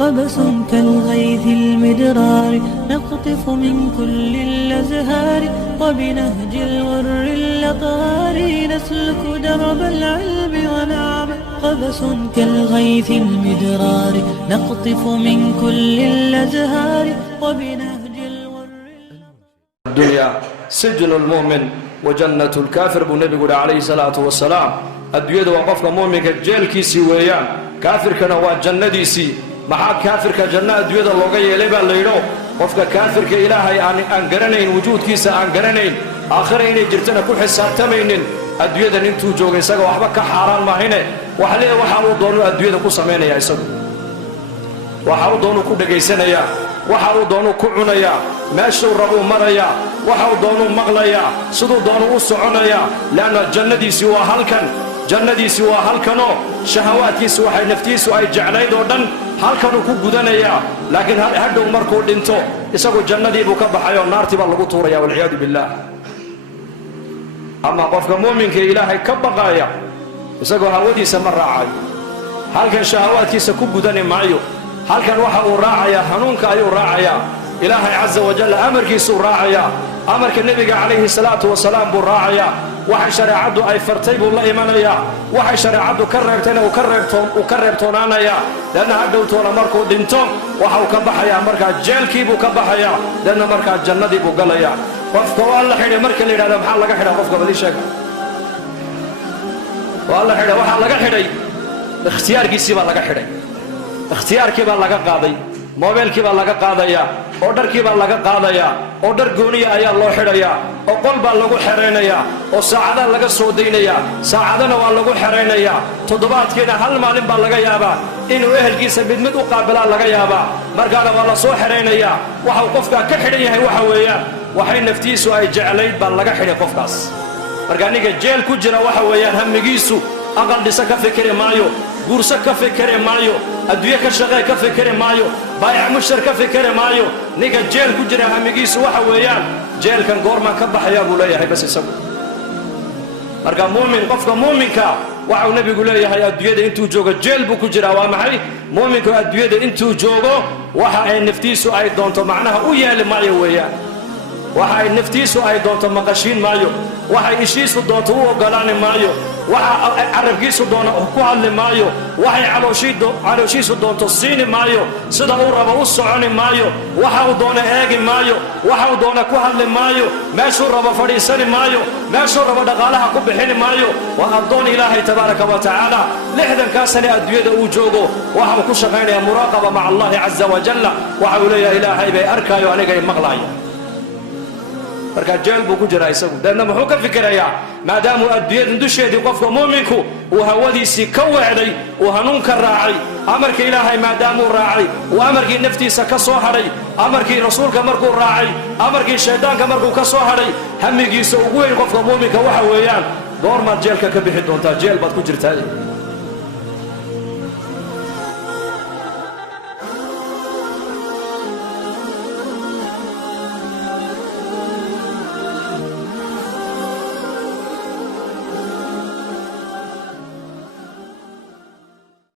قبس كالغيث المدرار نقطف من كل الأزهار وبنهج الغر الأطهار نسلك درب العلم ونعمل قبس كالغيث المدرار نقطف من كل الأزهار وبنهج الغر الدنيا سجن المؤمن وجنة الكافر بالنبي عليه الصلاة والسلام الدنيا وقفك مؤمن كجيل كيسي ويان كافر كان هو جنة ديسي maxaa kaafirka janna adduunyada looga yeelay baa la yidho qofka kaafirka ilaahay aan garanayn wujuudkiisa aan garanayn aakhira inay jirtana ku xisaabtamaynin adduunyadan intuu jooga isaga waxba ka xaaraan maahine waxa uu doono adduunyada ku sameynaya isagu waxa uu doono ku dhageysanaya waxa uu doono ku cunaya meeshuu rabo maraya waxa uu doono maqlaya sidoo doono u soconaya laana jannadiisi waa halkan jannadiisi waa halkano shahawaadkiisu waxay naftiisu ay jeclayd oo dhan halkan uu ku gudanaya laakiin hadhow markuu dhinto isagu jannadii buu ka baxayo naartii baa lagu tuuraya wal ciyaadu billah ama qofka muuminka ilaahay ka baqaya isagu hawadiisa ma raacay halkan shahawaadkiisa ku gudani maayo halkan waxa uu raacaya hanuunka ayuu raacaya ilaahay azza wa jalla amarkiisu raacaya amarka nabiga calayhi salaatu wasalaam buu raacaya waxay shariicadu ay fartay buu la imanaya waxay shariicadu ka reebtayna uu ka reebtoonaanaya lana hadhowtoona markuu dhinto waxa uu ka baxaya markaa jeelkii buu ka baxaya lana markaa jannadii buu galaya qofka waa la xidhay marka la yidhahdo maxaa laga xidhaa qofka bali sheega waa la xidhay waxaa laga xidhay ikhtiyaarkiisii baa laga xidhay ikhtiyaarkii baa laga qaaday moobeelkii baa laga qaadaya oo dharkii baa laga qaadaya oo dhar gooniya ayaa loo xidhaya oo qol baa lagu xereynaya oo saacada laga soo daynaya saacadana waa lagu xereynaya toddobaadkiina hal maalin baa laga yaabaa inuu ehelkiisa mid u qaabilaa laga yaabaa markaana waa la soo xereynaya waxa uu qofka ka xidhan yahay waxa weeyaan waxay naftiisu ay jeclayd baa laga xidhay qofkaas marka aniga jeel ku jira waxa weeyaan hamigiisu aqal dhisa ka fikiri maayo guurso ka fikiri maayo adduunye ka shaqee ka fikiri maayo baayac mushtar ka fikiri maayo ninka jeel ku jira hamigiisu waxa weeyaan jeelkan goormaan ka baxayaa buu leeyahay bas isagu marka muumin qofka muuminka waxa uu nabigu leeyahay adduunyada intuu joogo jeel buu ku jiraa waa maxay muuminka adduunyada intuu joogo waxa ay naftiisu ay doonto macnaha u yeeli maayo weeyaan waxa ay naftiisu ay doonto maqashiin maayo waxa ishiisu doonto u ogolaani maayo waxa carabkiisu doono ku hadli maayo waxay calooshiisu doonto siini maayo sida uu rabo u soconi maayo waxa uu doono eegi maayo waxa uu doono ku hadli maayo meeshuu rabo fadhiisani maayo meeshuu rabo dhaqaalaha ku bixini maayo waa addoon ilaahay tabaaraka wa tacaala lixdankaa sane adduunyada uu joogo waxa uu ku shaqaynaya muraaqaba maca allahi caza wajalla waxa uu leeyahay ilaahay bay arkaayo aniga ay maqlaayo marka jeel buu ku jiraa isagu dadna muxuu ka fikirayaa maadaama adduunyada dusheedii qofka muuminku uu hawadiisii ka weecday uu hanuunka raacay amarkii ilaahay maadaama uu raacay uu amarkii naftiisa ka soo hadhay amarkii rasuulka markuu raacay amarkii shaydaanka markuu ka soo hadhay hamigiisa ugu weyn qofka muuminka waxa weeyaan goormaad jeelka ka bixi doontaa jeel baad ku jirtaa